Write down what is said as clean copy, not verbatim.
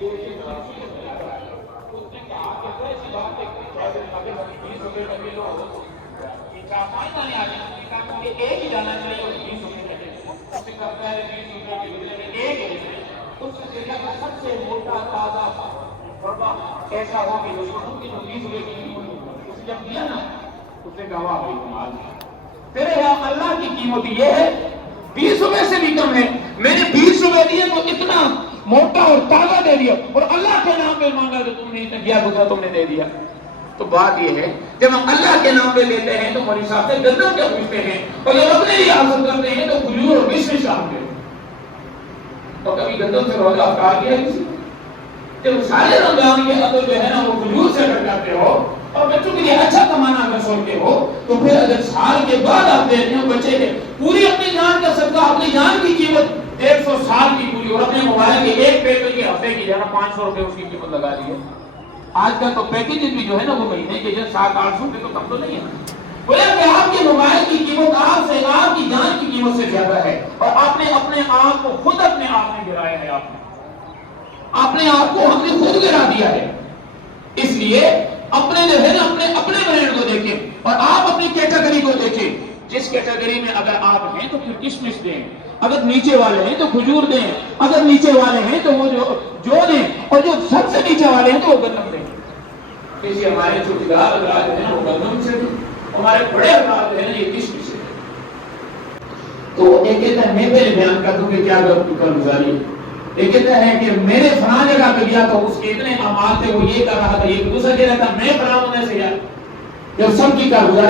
ایک ہی جانا چاہیے اور 20 روپے سب سے موٹا تازہ ایسا ہو کہ اس کو 20 روپے کی اس جب دیا نا اس نے کہا تیرے یہاں اللہ کی قیمت یہ ہے 20 روپے سے بھی کم ہے. میں نے 20 روپے دیے تو اتنا موٹا اور تازہ دے دیا اور اللہ کے نام پہ مانگا تو تم نے اتنا دیا گزرا تم نے دے دیا. تو بات یہ ہے جب ہم اللہ کے نام پہ لیتے ہیں تو ہماری صاحب سے گندم کیا پوچھتے ہیں اور جب اپنے لیے حاصل کرتے ہیں تو کھجور اور کشمش شامل ہے. اور کبھی گندم سے روزہ افطار کیا کسی جب سارے رمضان کے اندر جو ہے نا وہ کھجور سے کٹ جاتے ہو اور بچوں کے لیے اچھا کمانا اگر سوچتے ہو تو پھر اگر سال کے بعد آپ دیتے ہو بچے کے پوری اپنی جان کا صدقہ اپنی جان کی قیمت 100 سال کی پوری اور اپنے موبائل کے ایک پیپر کے ہفتے کی جگہ 500 روپے اس کی قیمت لگا دی ہے. آج کل تو پیکیج بھی جو ہے نا وہ مہینے کے 700-800 روپے تو کم تو نہیں ہے. بولے کہ آپ کے موبائل کی قیمت آپ سے آپ کی جان کی قیمت سے زیادہ ہے اور آپ نے اپنے آپ کو خود اپنے آپ میں گرایا ہے. اپنے آپ کو ہم نے خود گرا دیا ہے. اس لیے اپنے جو ہے نا اپنے برانڈ کو دیکھیں اور آپ اپنی کیٹیگری کو دیکھیں. جس کیٹیگری میں اگر آپ ہیں تو پھر کشمش دیں, اگر نیچے والے ہیں تو کھجور دیں, اگر نیچے والے ہیں تو وہ جو دیں اور جو سب سے نیچے والے ہیں تو وہ گندم دیں. کسی ہمارے چھوٹیدار افراد ہیں وہ گندم سے دیں, ہمارے بڑے افراد ہیں یہ کشمش سے دیں. تو ایک کہتا ہے میں پہلے بیان کر دوں کہ کیا گزاری ہے. ایک کہتا ہے کہ میرے فلاں جگہ پہ گیا تو اس کے اتنے اعمال تھے وہ یہ کر رہا تھا, یہ دوسرا کہہ رہا تھا میں فلاں ہونے سے گیا. جب سب کی کارگزاری